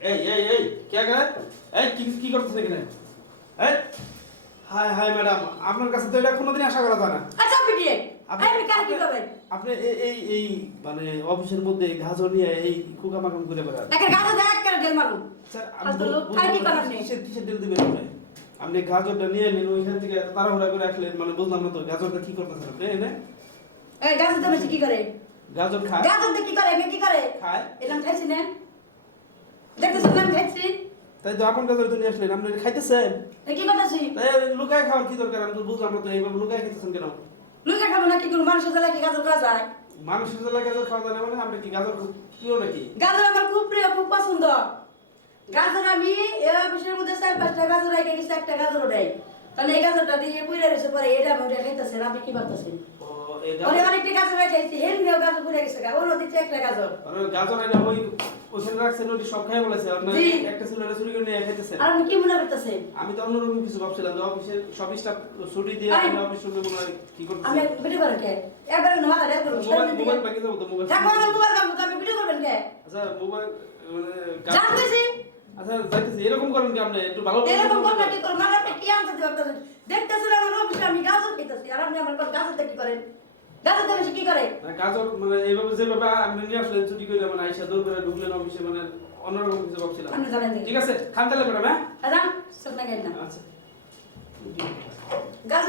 এই এই এই কে করে এই কি কি করতেছ এখানে? এই হাই হাই ম্যাডাম আপনার কাছে তো এটা কোনোদিন আশা করা যায় না। আচ্ছা পিটিয়ে আপনি- কার কি করবেন আপনি এই এই এই মানে অফিসের মধ্যে গাজর নিয়ে এই কুকামাকাম করে বেড়ান। একটা গাছে দেখ করে ঢেল মারুন। স্যার ফালতু লোক, কি করেন কিসের কিসের দিবেন আপনি? আপনি গাজরটা নিয়ে নিন ওইখান থেকে তাড়াহুড়া করে আসলেন মানে বুঝলাম না তো গাজরটা কি করতেছেন আপনি এনে এই তো বেশি কি করে? গাজর খায়। তো কি করে? এমনি কি করে? খায়। এলাম খাইছি না দেখতেছেন আমি খাইছি? তাই তো আপনার কাছে নিয়ে আসলেন আপনি খাইতেছেন? কি তাই লুকায় খাওয়ার কি দরকার? আমি তো বুঝলাম না তো এইভাবে লুকায় খাইতেছেন কেন? লুকায় খাব না কি করব মানুষের জ্বালা কি গাজর খাওয়া যায়? মানুষের জ্বালা গাজর খাওয়া যায় না মানে আপনি কি গাজর প্রিয় নাকি? গাজর আমার খুব প্রিয় খুব পছন্দ। গাজর আমি এই অফিসের মধ্যে চার পাঁচটা গাজর রেখে গেছি একটা গাজর নেই তাহলে এই গাজরটা দিয়ে পুড়ে রয়েছে পরে এটা আমি খাইতেছেন আপনি কি ভাবতেছেন? অনেক অনেকটি গাজর রেখে আর আমি তো অন্যরকম কিছু ভাবছিলাম যে অফিসের সব স্টাফ ছুটি দিয়ে আমি অফিস শুনতে মনে কি করতেছি? আমি ভিডিও করেন কে? একবার না হ্যাঁ, আর একবার মোবাইল বাকি যাব তো মোবাইল দেখো আমার মোবাইল কাম তো আমি ভিডিও করবেন কে? আচ্ছা মোবাইল মানে, জান কইছি। আচ্ছা যাইতেছি এরকম করেন কি আপনি? একটু ভালো এরকম করেন কি করেন মানে আপনি কি আনতে দিবেন দেখতেছেন আমার অফিসে আমি গাজর খেতেছি আর আপনি আমার গাজর কি করেন? গাজর বেশি কি করে? না, গাজর মানে এইভাবে যেভাবে আপনি নিয়ে আসলেন ছুটি করে মানে আইসা দূর করে ঢুকলেন অফিসে মানে অন্যরকম কিছু ভাবছিলাম। আপনি জানেন ঠিক আছে খান তাহলে ম্যাডাম হ্যাঁ? আজান সব না আচ্ছা। গাজর